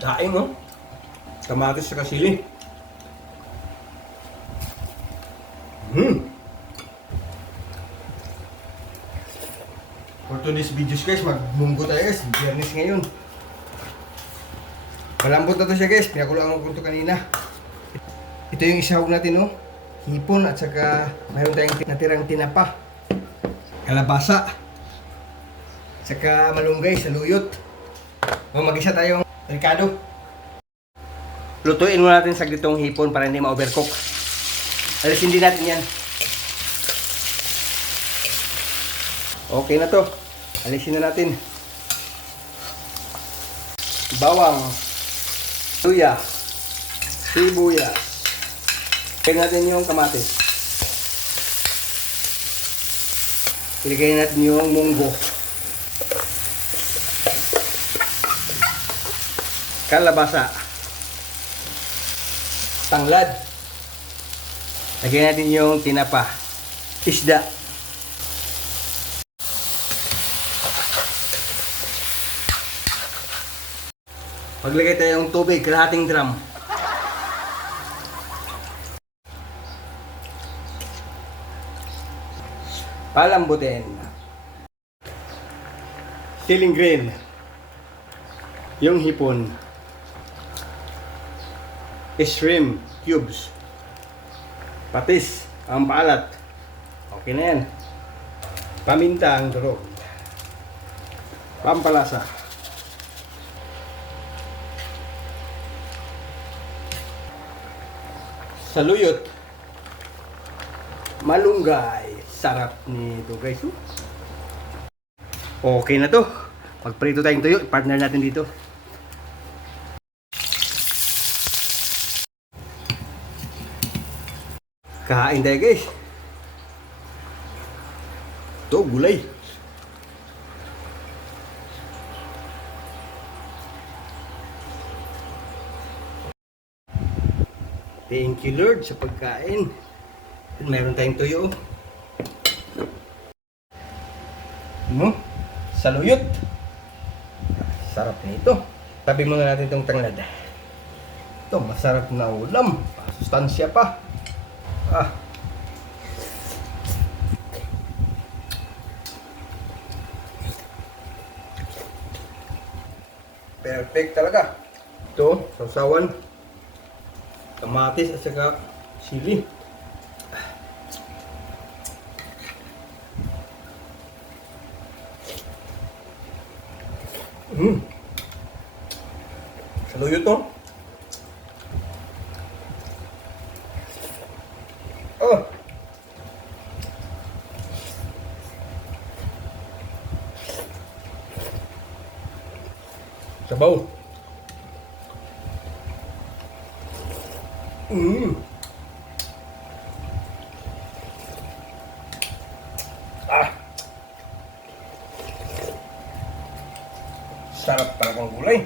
Daing, no? Kamatis sa kasili. For today's videos guys, mag-munggo tayo guys. Biyernes ngayon. Malambot na to siya guys. Pinakulaan ko ito kanina. Ito yung isahog natin, no? Hipon at saka mayroon tayong natirang tinapa. Kalabasa. At saka malunggay, saluyot. Mag-isa tayong ricado. Lutuin muna natin saglit itong hipon para hindi ma-overcook. Alisin din natin yan. Okay na to. Alisin na natin. Bawang, luya, sibuyas. Ilagay natin yung kamatis. Ilagay natin yung monggo. Kalabasa. Tanglad. Lagyan natin yung tinapa. Isda. Maglagay tayo ng tubig, kalahating drum. Palambutin. Siling green. Yung hipon. Shrimp cubes. Patis, ang paalat. Okay na yan. Paminta ang durog. Pampalasa. Saluyot. Malunggay. Sarap nito guys. Okay na to. Magprito tayong tuyo. Partner natin dito. Kain tayo guys. Ito, gulay. Thank you Lord sa pagkain. Meron tayong tuyo. No? Saluyot. Sarap nito. Tabi muna natin itong tanglad. Ito, masarap na ulam. Sustansya pa. Perfect talaga. Ito, sausawan. Kamatis at saka sili. Saluyot to. Oh. Sabaw. Sarap para kang gulay.